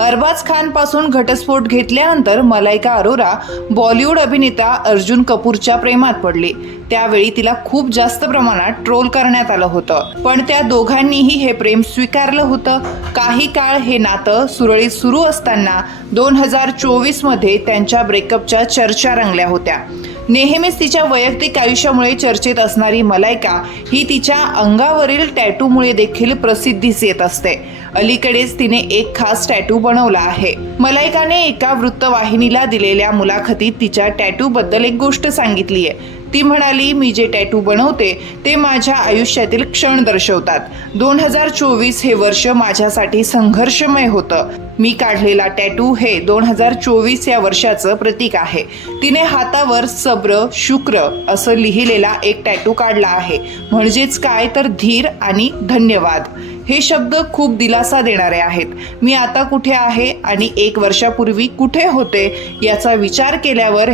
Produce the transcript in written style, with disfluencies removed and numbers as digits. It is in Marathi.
अरबाज खान पासून घटस्फोट घेतल्यानंतर मलाइका अरोरा बॉलिवूड अभिनेता अर्जुन कपूरच्या प्रेमात पडली। त्यावेळी तिला खूप जास्त प्रमाणात ट्रोल करण्यात आलं होतं, पण त्या दोघांनीही हे प्रेम स्वीकारलं होतं। काही काळ हे नातं सुरळीत सुरू असताना 2024 मध्ये त्यांच्या ब्रेकअपच्या चर्चा रंगल्या होत्या। नेहमीच तिच्या वैयक्तिक आयुष्यामुळे चर्चेत असणारी मलाइका ही तिच्या अंगावरील टॅटूमुळे देखील प्रसिद्धीस येत असते। अलीकडेच तिने एक खास टॅटू बनवला आहे। मलाइकाने एका वृत्तवाहिनीला दिलेल्या मुलाखतीत तिच्या टॅटू बद्दल एक गोष्ट सांगितली आहे। ती म्हणाली, मी जे टॅटू बनवते ते माझ्या आयुष्यातील क्षण दर्शवतात। 2024 हे वर्ष माझ्यासाठी संघर्षमय होतं। मी काढलेला टॅटू हे 2024 या वर्षाचं प्रतीक आहे। तिने हातावर सब्र शुक्र असं लिहिलेला एक टॅटू काढला आहे। म्हणजेच काय तर धीर आणि धन्यवाद हे शब्द खूप दिलासा देणारे आहेत। मी आता कुठे आहे आणि 1 वर्षापूर्वी कुठे होते याचा विचार केल्यावर